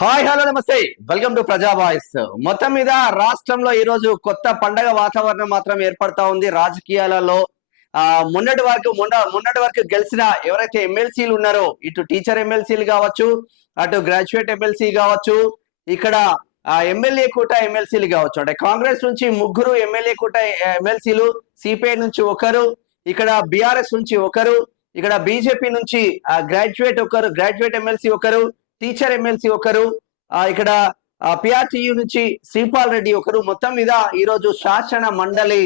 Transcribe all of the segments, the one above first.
Hi hello నమస్తే, welcome to ప్రజా voice. మొత్తం మీద రాష్ట్రంలో ఈ రోజు కొత్త పండగ వాతావరణం మాత్రం ఏర్పడతా ఉంది రాజకీయాలలో. మొన్నటి వరకు గెలిచిన ఎవరైతే ఎమ్మెల్సీలు ఉన్నారో, ఇటు టీచర్ ఎమ్మెల్సీలు కావచ్చు, అటు గ్రాడ్యుయేట్ ఎమ్మెల్సీ కావచ్చు, ఇక్కడ ఎమ్మెల్యే కూట ఎమ్మెల్సీలు కావచ్చు. అంటే కాంగ్రెస్ నుంచి ముగ్గురు ఎమ్మెల్యే కూట ఎమ్మెల్సీలు, సిపిఐ నుంచి ఒకరు, ఇక్కడ బీఆర్ఎస్ నుంచి ఒకరు, ఇక్కడ బీజేపీ నుంచి గ్రాడ్యుయేట్ ఎమ్మెల్సీ ఒకరు, టీచర్ ఎమ్మెల్సీ ఒకరు, ఇక్కడ పిఆర్టీయు నుంచి శ్రీపాల్ రెడ్డి ఒకరు. మొత్తం మీద ఈ రోజు శాసన మండలి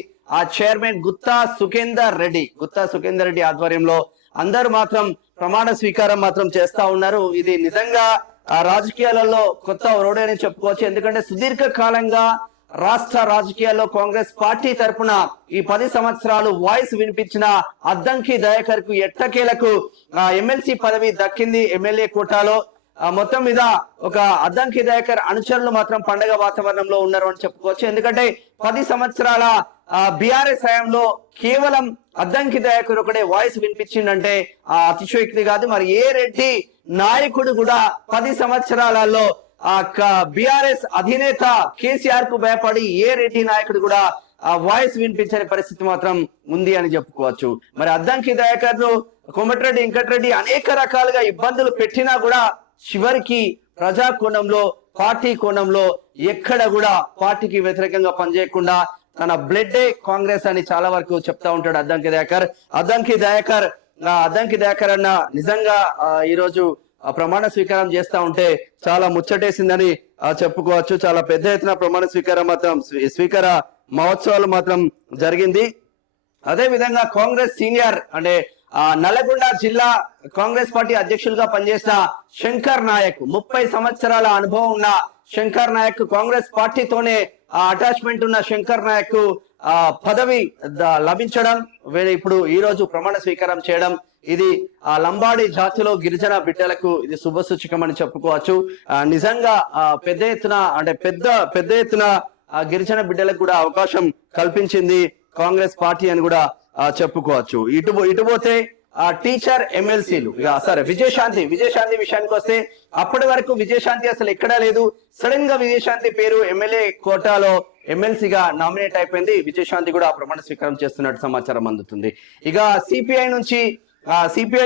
చైర్మన్ గుత్తా సుఖేందర్ రెడ్డి ఆధ్వర్యంలో అందరూ మాత్రం ప్రమాణ స్వీకారం మాత్రం చేస్తా ఉన్నారు. ఇది నిజంగా రాజకీయాలలో కొత్త రోడ్ అని చెప్పుకోవచ్చు. ఎందుకంటే సుదీర్ఘ కాలంగా రాష్ట్ర రాజకీయాల్లో కాంగ్రెస్ పార్టీ తరఫున ఈ 10 సంవత్సరాలు వాయిస్ వినిపించిన అద్దంకి దయాకర్ కు ఎట్టకేలకు ఎమ్మెల్సీ పదవి దక్కింది ఎమ్మెల్యే కోటాలో. మొత్తం మీద ఒక అద్దంకి దయాకర్ అనుచరులు మాత్రం పండగ వాతావరణంలో ఉన్నారు అని చెప్పుకోవచ్చు. ఎందుకంటే 10 సంవత్సరాల బీఆర్ఎస్ హయాంలో కేవలం అద్దంకి దయాకర్ ఒకటే వాయిస్ వినిపించిందంటే అతిశయోక్తి కాదు. మరి ఏ రెడ్డి నాయకుడు కూడా 10 సంవత్సరాలలో బీఆర్ఎస్ అధినేత కేసీఆర్ కు భయపడి ఏ రెడ్డి నాయకుడు కూడా వాయిస్ వినిపించని పరిస్థితి మాత్రం ఉంది అని చెప్పుకోవచ్చు. మరి అద్దంకి దయాకర్ ను కోమటిరెడ్డి వెంకటరెడ్డి అనేక రకాలుగా ఇబ్బందులు పెట్టినా కూడా చివరికి ప్రజా కోణంలో, పార్టీ కోణంలో ఎక్కడ కూడా పార్టీకి వ్యతిరేకంగా పనిచేయకుండా తన బ్లడ్ కాంగ్రెస్ అని చాలా వరకు చెప్తా ఉంటాడు అద్దంకి దయాకర్ అన్న నిజంగా ఈ రోజు ప్రమాణ స్వీకారం చేస్తా ఉంటే చాలా ముచ్చటేసిందని చెప్పుకోవచ్చు. చాలా పెద్ద ఎత్తున ప్రమాణ స్వీకార మహోత్సవాలు మాత్రం జరిగింది. అదే విధంగా కాంగ్రెస్ సీనియర్ అంటే నల్లగొండ జిల్లా కాంగ్రెస్ పార్టీ అధ్యక్షులుగా పనిచేసిన శంకర్ నాయక్, 30 సంవత్సరాల అనుభవం ఉన్న శంకర్ నాయక్, కాంగ్రెస్ పార్టీతోనే అటాచ్మెంట్ ఉన్న శంకర్ నాయక్ పదవి లభించడం, ఇప్పుడు ఈ రోజు ప్రమాణ స్వీకారం చేయడం, ఇది లంబాడి జాతిలో గిరిజన బిడ్డలకు ఇది శుభసూచకం అని చెప్పుకోవచ్చు. నిజంగా పెద్ద ఎత్తున గిరిజన బిడ్డలకు కూడా అవకాశం కల్పించింది కాంగ్రెస్ పార్టీ అని కూడా చెప్పుకోవచ్చు. ఇటుపోతే టీచర్ ఎమ్మెల్సీలు సరే, విజయశాంతి విషయానికి వస్తే అప్పటి వరకు విజయశాంతి అసలు ఎక్కడా లేదు. సడన్ గా విజయశాంతి పేరు ఎమ్మెల్యే కోటాలో ఎమ్మెల్సీగా నామినేట్ అయిపోయింది. విజయశాంతి కూడా ప్రమాణ స్వీకారం చేస్తున్నట్టు సమాచారం అందుతుంది. ఇక సిపిఐ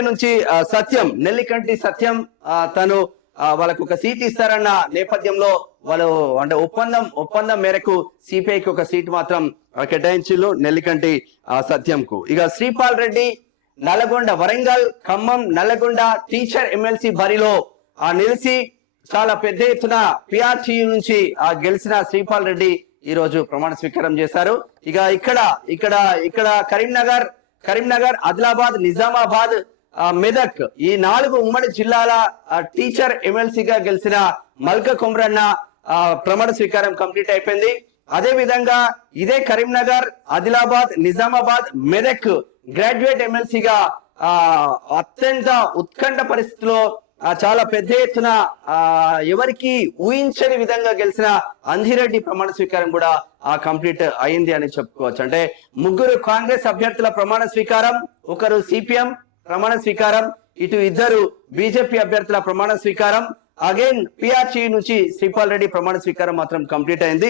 నుంచి సత్యం, నెల్లికంటి సత్యం, తను వాళ్ళకు ఒక సీట్ ఇస్తారన్న నేపథ్యంలో వాళ్ళు అంటే ఒప్పందం మేరకు సిపిఐకి ఒక సీట్ మాత్రం కేటాయించారు నెల్లికంటి సత్యంకు. ఇక శ్రీపాల్ రెడ్డి నల్లగొండ, వరంగల్, ఖమ్మం, నల్లగొండ టీచర్ ఎమ్మెల్సీ బరిలో నిలిచి చాలా పెద్ద ఎత్తున పిఆర్టీయు నుంచి గెలిచిన శ్రీపాల్ రెడ్డి ఈ రోజు ప్రమాణ స్వీకారం చేశారు. ఇక ఇక్కడ కరీంనగర్, ఆదిలాబాద్, నిజామాబాద్, మెదక్ ఈ 4 ఉమ్మడి జిల్లాల టీచర్ ఎమ్మెల్సీగా గెలిచిన మల్క కొమరన్న ప్రమాణ స్వీకారం కంప్లీట్ అయిపోయింది. అదే విధంగా ఇదే కరీంనగర్, ఆదిలాబాద్, నిజామాబాద్, మెదక్ గ్రాడ్యుయేట్ ఎమ్మెల్సీగా అత్యంత ఉత్కంఠ పరిస్థితిలో చాలా పెద్ద ఎత్తున ఎవరికి ఊహించని విధంగా గెలిచిన అంజిరెడ్డి ప్రమాణ స్వీకారం కూడా కంప్లీట్ అయింది అని చెప్పుకోవచ్చు. అంటే ముగ్గురు కాంగ్రెస్ అభ్యర్థుల ప్రమాణ స్వీకారం, ఒకరు సిపిఎం ప్రమాణ స్వీకారం, ఇటు 2 బీజేపీ అభ్యర్థుల ప్రమాణ స్వీకారం, అగైన్ పిఆర్టీ నుంచి శ్రీపాల్ రెడ్డి ప్రమాణ స్వీకారం మాత్రం కంప్లీట్ అయింది.